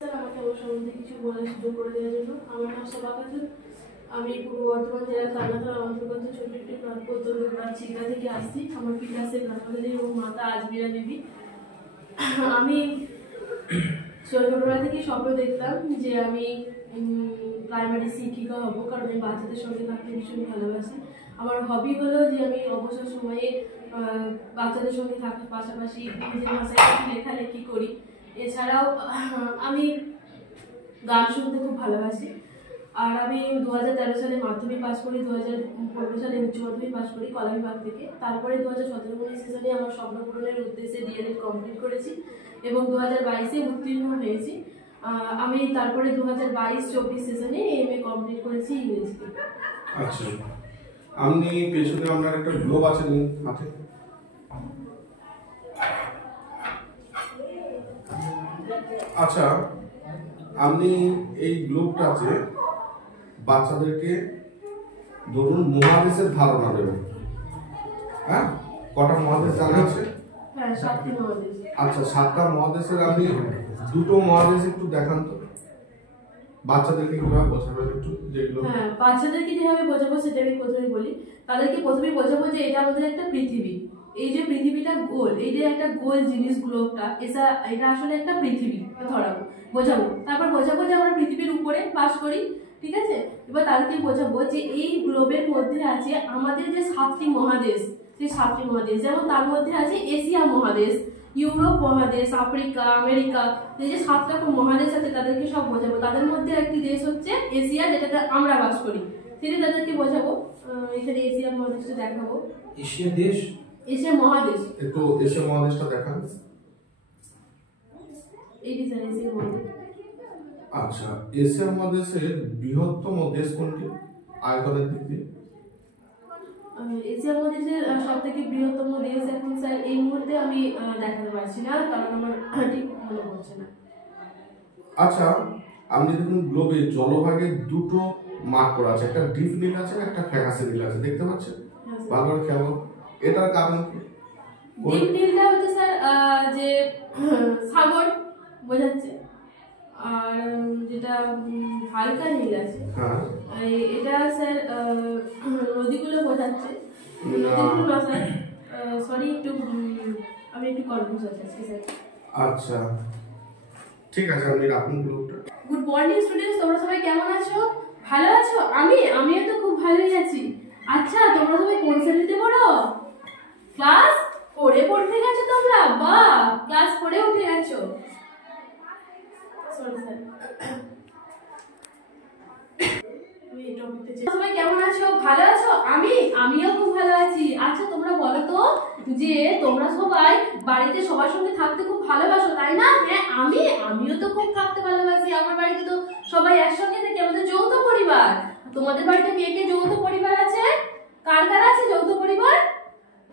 আমাকে আমার সম্বন্ধে কিছু বলার সুযোগ করে দেওয়ার জন্য। আমার নাম শোভা খাতুন। আমি পূর্ব বর্ধমান জেলার কান্নাতলা অন্তর্গত ছোট একটি গ্রাম চিগড়া থেকে আসছি। আমার পিতা আছে গ্রামবাড়ি এবং মাতা আজমিরা বিবি। আমি ছোটবেলা থেকে স্বপ্ন দেখতাম যে আমি প্রাইমারি শিক্ষিকা হব, কারণ আমি বাচ্চাদের সঙ্গে থাকতে ভীষণ ভালোবাসি। আমার হবি হলো যে আমি অবসর সময়ে বাচ্চাদের সঙ্গে থাকার পাশাপাশি নিজের ভাষায় লেখালেখি করি। এছাড়াও আমি গান শুনতে খুব ভালোবাসি। আর আমি 2013 সালে মাধ্যমিক পাস করি, 2015 সালে উচ্চ মাধ্যমিক পাস করি কলা বিভাগ থেকে। তারপরে 2017-19 সেশনে আমার স্বপ্ন পূরণের উদ্দেশ্যে ডিএলএড কমপ্লিট করেছি এবং 2022-এ উত্তীর্ণ হয়েছি। আমি তারপরে 2022-24 সেশনে এমএ কমপ্লিট করেছি ইংরেজিতে। আচ্ছা, আপনি পেছনে আপনার একটা গ্লোব আছে হাতে, আচ্ছা আপনি এই গ্লোবটাতে বাচ্চাদেরকে ধরুন মহাদেশের ধারণা দেবেন। হ্যাঁ, কটা মহাদেশ জানা আছে? হ্যাঁ, 7টি মহাদেশ। আচ্ছা, 7টা মহাদেশের আপনি দুটো মহাদেশ একটু দেখান তো বাচ্চাদেরকে কিভাবে বোঝাবেন একটু যেগুলো। হ্যাঁ, বাচ্চাদেরকে যেভাবে বোঝাবো সেটা আমি প্রথমে বলি। তাদেরকে প্রথমে বোঝাবো যে এটা আমাদের একটা পৃথিবী। এই যে পৃথিবীটা গোল, এই যে একটা গোল জিনিস গ্লোবটা, এটা আসলে একটা পৃথিবী ধরাবো, বোঝাবো। তারপর বোঝাবো যে আমরা পৃথিবীর উপরে বাস করি, ঠিক আছে। এবার তাদেরকে বোঝাবো যে এই গ্লোবের মধ্যে আছে আমাদের যে 7টি মহাদেশ, সেই 7টি মহাদেশ, যেমন তার মধ্যে আছে এশিয়া মহাদেশ, ইউরোপ মহাদেশ, আফ্রিকা, আমেরিকা। এই যে 7 রকম মহাদেশ আছে তাদেরকে সব বোঝাবো। তাদের মধ্যে একটি দেশ হচ্ছে এশিয়া, যেটাতে আমরা বাস করি, সেটা তাদেরকে বোঝাবো। এখানে এশিয়া মহাদেশটা দেখাবো। এশিয়া দেশ, এশিয়া মহাদেশ, একটু এশিয়া মহাদেশটা দেখান। এই ডিজাইন এশিয়া মহাদেশ। আচ্ছা, এশিয়া মহাদেশের বৃহত্তম দেশ কোনটি আয়তনের দিক দিয়ে? এশিয়া মহাদেশের সবথেকে বৃহত্তম দেশ এখন স্যার এই মুহূর্তে আমি দেখাতে পারছি না, কারণ আমার ঠিক মনে পড়ছে না। আচ্ছা, আপনি দেখুন গ্লোবে জলভাগে দুটো মার্ক করা আছে, একটা ডিপ নীল আছে একটা ফ্যাকাশে নীল আছে, দেখতে পাচ্ছেন? ভালো করে খেয়াল করুন। এটার কারণ কি? ডিপ নীলটা হচ্ছে স্যার যে সাগর বোঝাচ্ছে, আর যেটা হালকা নীল আছে এটা স্যার নদীগুলো বোঝাচ্ছে। নদীগুলো না স্যার, সরি একটু আমি একটু কনফিউজ আছি স্যার। আচ্ছা ঠিক আছে, আপনি রাখুন গ্লোবটা। গুড মর্নিং স্টুডেন্টস, তোমরা সবাই কেমন আছো? ভালো আছো? আমিও তো খুব ভালোই আছি। আচ্ছা, তোমরা সবাই কোন শ্রেণীতে পড়ো? ক্লাস 4-এ পড়তে গেছো তোমরা? বাহ, ক্লাস 4-এ উঠে গেছো। Sorry sir. সবাই কেমন আছো? ভালো আছো? আমিও খুব ভালো আছি। আচ্ছা, তোমরা বলো তো যে তোমরা সবাই বাড়িতে সবার সঙ্গে থাকতে খুব ভালোবাসো, তাই না? হ্যাঁ, আমিও তো খুব থাকতে ভালোবাসি। আমার বাড়িতে তো সবাই একসঙ্গে থাকে, আমাদের যৌথ পরিবার। তোমাদের বাড়িতে কে কে যৌথ পরিবার আছে? কার কার আছে যৌথ পরিবার?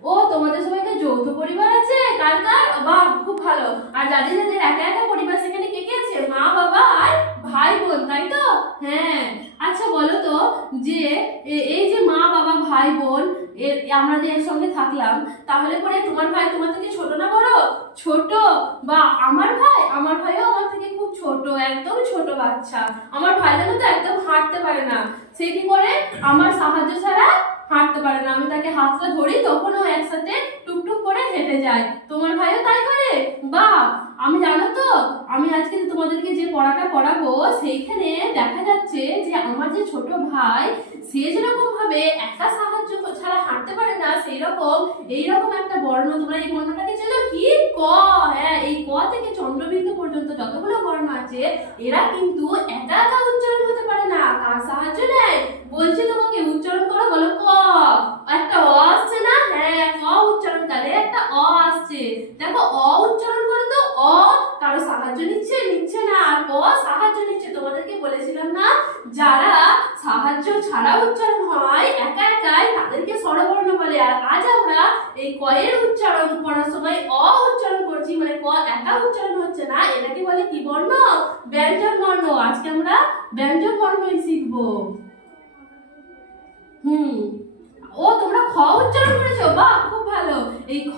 ও, তোমাদের সবাইকে যৌথ পরিবার আছে? কার কার? বাহ, খুব ভালো। আর যাদের যাদের একা একা পরিবার, সেখানে কে কে আছে? মা, বাবা আর ভাই বোন, তাই তো? হ্যাঁ। আচ্ছা বলো তো যে এই যে মা, বাবা, ভাই বোন আমরা যে একসঙ্গে থাকলাম, তাহলে পরে তোমার ভাই তোমার থেকে ছোট না বড়? ছোট। বা আমার ভাইও আমার থেকে খুব ছোট, একদম ছোট বাচ্চা। আমার ভাই জানো তো একদম হাঁটতে পারে না। সে কি করে? আমার সাহায্য ছাড়া হাঁটতে পারে না। আমি তাকে হাতটা ধরি, তখন ও একসাথে টুকটুক করে হেঁটে যায়। তোমার ভাইও তাই করে? বাহ, আমি জানো তো আমি আজকে তোমাদেরকে যে পড়াটা পড়াবো, সেইখানে দেখা যাচ্ছে যে আমার যে ছোট ভাই, সে যেরকম ভাবে একা সাহায্য ছাড়া হাঁটতে পারে না, সেইরকম এইরকম একটা বর্ণ, তোমরা এই বর্ণটাকে চেনো কি? ক। হ্যাঁ, এই ক থেকে চন্দ্রবিন্দু পর্যন্ত যতগুলো বর্ণ আছে, এরা কিন্তু একা একা উচ্চারণ হতে পারে না। কার সাহায্য নেয়? বলছি তোমাকে, উচ্চারণ করো, বলো ক। একটা অ আসছে না? হ্যাঁ, ক উচ্চারণকালে একটা অ আসছে। দেখো, অ উচ্চারণ করো তো। অ কারো সাহায্য নিচ্ছে না, আর ক সাহায্য নিচ্ছে। তোমাদেরকে বলেছিলাম না, যারা সাহায্য ছাড়া উচ্চারণ হয় একা একাই, তাদেরকে স্বরবর্ণ বলে। আর আজ আমরা এই ক এর উচ্চারণ করার সময় অ উচ্চারণ করছি, মানে ক একা উচ্চারণ হচ্ছে না, এটাকে বলে কি বর্ণ? ব্যঞ্জন বর্ণ। আজকে আমরা ব্যঞ্জন বর্ণই শিখবো। ও, তোমরা খ উচ্চারণ করেছো? বাহ, খুব ভালো। এই খ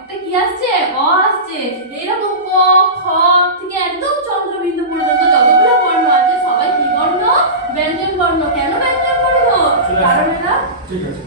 একটা কি আসছে? অ আসছে। এইরকম ক, খ থেকে একদম চন্দ্রবিন্দু ক্যামেরা। ঠিক আছে।